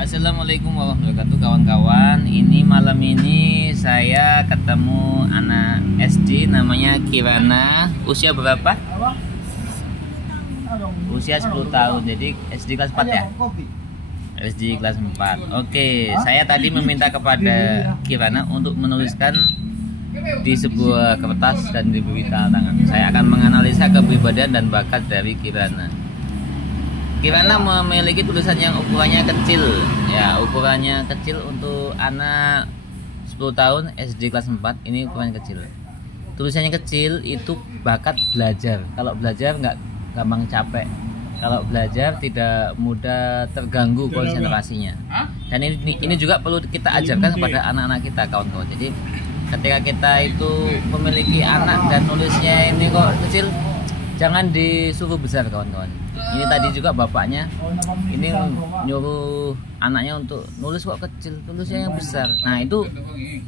Assalamualaikum warahmatullahi wabarakatuh kawan-kawan. Ini malam ini saya ketemu anak SD namanya Kirana. Usia berapa? Usia 10 tahun. Jadi SD kelas 4 ya? SD kelas 4. Oke, saya tadi meminta kepada Kirana untuk menuliskan di sebuah kertas dan diberi tanda tangan. Saya akan menganalisa kepribadian dan bakat dari Kirana. Kirana memiliki tulisan yang ukurannya kecil, ya ukurannya kecil untuk anak 10 tahun SD kelas 4. Ini ukurannya kecil. Tulisannya kecil itu bakat belajar. Kalau belajar nggak gampang capek. Kalau belajar tidak mudah terganggu konsentrasinya. Dan ini juga perlu kita ajarkan kepada anak-anak kita, kawan-kawan. Jadi ketika kita itu memiliki anak dan nulisnya ini kok kecil, jangan disuruh besar, kawan-kawan. Ini tadi juga bapaknya ini nyuruh anaknya untuk nulis kok kecil, tulisnya yang besar. Nah itu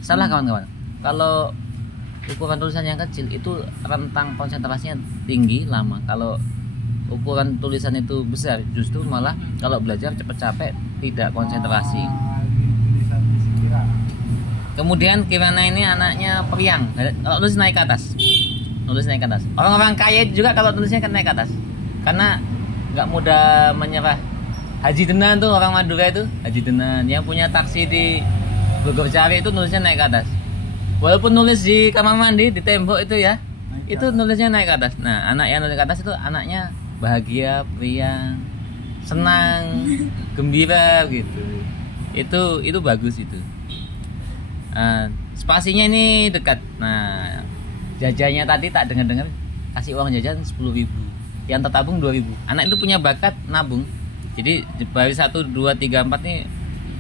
salah, kawan-kawan. Kalau ukuran tulisan yang kecil itu rentang konsentrasinya tinggi lama. Kalau ukuran tulisan itu besar, justru malah kalau belajar cepet capek, tidak konsentrasi. Kemudian Kirana ini anaknya periang. Kalau nulis naik ke atas, nulis naik ke atas. Orang-orang kaya juga kalau tulisnya kan naik ke atas, karena nggak mudah menyerah. Haji Denan tuh, orang Madura itu Haji Denan yang punya taksi di Bogor Cari itu nulisnya naik ke atas. Walaupun nulis di kamar mandi, di tembok itu ya, itu nulisnya naik ke atas. Nah, anak yang nulis ke atas itu anaknya bahagia, periang, senang, gembira gitu. Itu bagus itu. Spasinya ini dekat. Nah, jajannya tadi tak dengar-dengar kasih uang jajan 10.000, yang tertabung 2.000. Anak itu punya bakat nabung. Jadi baris 1, 2, 3, 4 nih,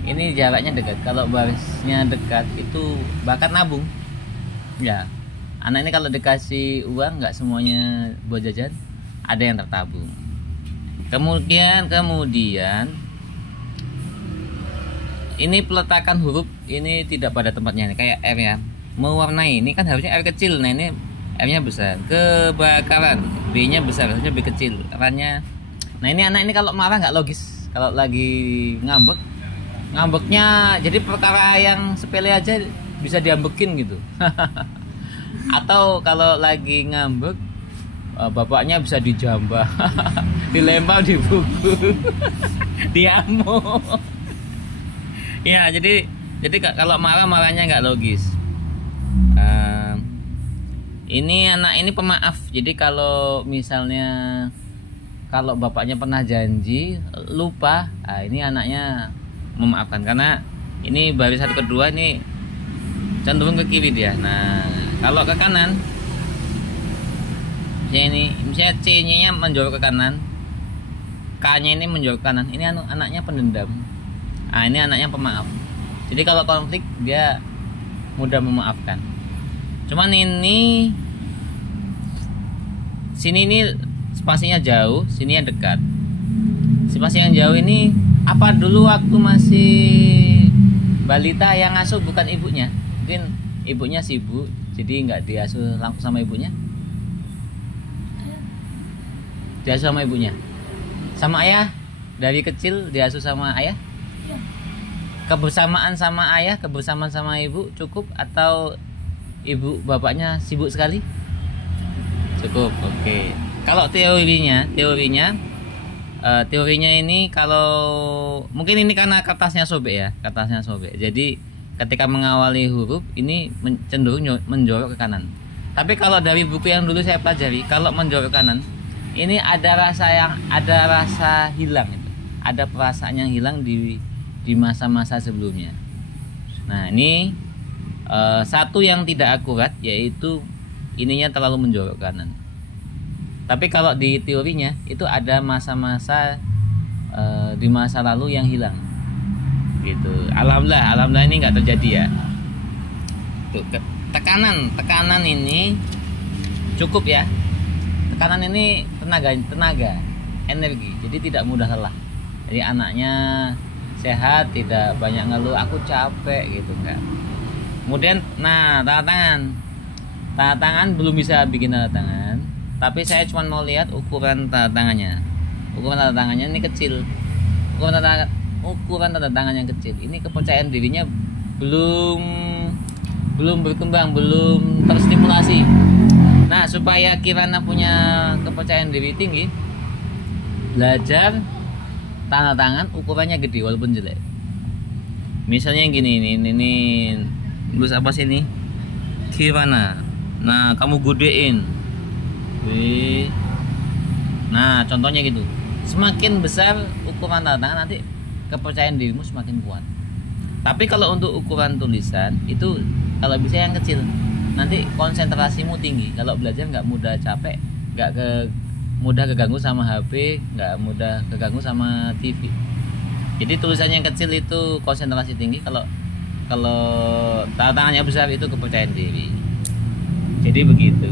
ini jaraknya dekat. Kalau barisnya dekat itu bakat nabung. Ya, anak ini kalau dikasih uang nggak semuanya buat jajan, ada yang tertabung. Kemudian ini peletakan huruf ini tidak pada tempatnya, kayak R ya. Mewarnai ini kan harusnya R kecil. Nah ini R-nya besar. Kebakaran, B-nya besar, harusnya B kecil. R-nya. Nah ini anak ini kalau marah nggak logis. Kalau lagi ngambeknya jadi perkara yang sepele aja bisa diambekin gitu. Atau kalau lagi ngambek, bapaknya bisa dijambah, dilempar di buku, diamuk. Ya jadi kalau marahnya nggak logis. Ini anak ini pemaaf. Jadi kalau misalnya kalau bapaknya pernah janji lupa, ini anaknya memaafkan, karena ini baris 1 ke 2 ini cenderung ke kiri dia. Nah kalau ke kanan, misalnya C-nya menjorok ke kanan, K-nya ini menjorok ke kanan, ini anaknya pendendam. Ini anaknya pemaaf. Jadi kalau konflik dia mudah memaafkan. Cuman ini sini ini spasinya jauh, sini yang dekat. Spasi yang jauh ini apa dulu waktu masih balita yang ngasuh bukan ibunya? Mungkin ibunya sibuk, jadi nggak diasuh langsung sama ibunya. Diasuh sama ibunya. Sama ayah, dari kecil diasuh sama ayah. Kebersamaan sama ayah, kebersamaan sama ibu cukup, atau ibu bapaknya sibuk sekali? Cukup. Oke. Kalau teorinya ini, kalau mungkin ini karena kertasnya sobek ya, kertasnya sobek. Jadi ketika mengawali huruf ini cenderung menjorok ke kanan. Tapi kalau dari buku yang dulu saya pelajari, kalau menjorok ke kanan, ini ada rasa hilang itu. Ada perasaan yang hilang di masa-masa sebelumnya. Nah ini satu yang tidak akurat, yaitu ininya terlalu menjorok kanan. Tapi kalau di teorinya itu ada masa-masa di masa lalu yang hilang gitu. Alhamdulillah ini nggak terjadi ya. Tuh, tekanan ini cukup ya. Tekanan ini tenaga, energi. Jadi tidak mudah lelah. Jadi anaknya sehat, tidak banyak ngeluh aku capek gitu, enggak. Kemudian tanda tangan belum bisa bikin tanda tangan, tapi saya cuma mau lihat ukuran tanda tangannya. Ukuran tanda tangannya ini kecil. Ukuran ukuran tanda tangan yang kecil. Ini kepercayaan dirinya belum berkembang, belum terstimulasi. Nah, supaya Kirana punya kepercayaan diri tinggi, belajar tanda tangan ukurannya gede walaupun jelek. Misalnya yang gini, ini tulis apa sih ini? Kirana. Nah, kamu godein. Nah, contohnya gitu. Semakin besar ukuran tanda tangan, nanti kepercayaan dirimu semakin kuat. Tapi kalau untuk ukuran tulisan itu kalau bisa yang kecil, nanti konsentrasimu tinggi. Kalau belajar nggak mudah capek, mudah keganggu sama HP, nggak mudah keganggu sama TV. Jadi tulisannya yang kecil itu konsentrasi tinggi. Kalau tanda tangannya besar itu kepercayaan diri. Jadi begitu.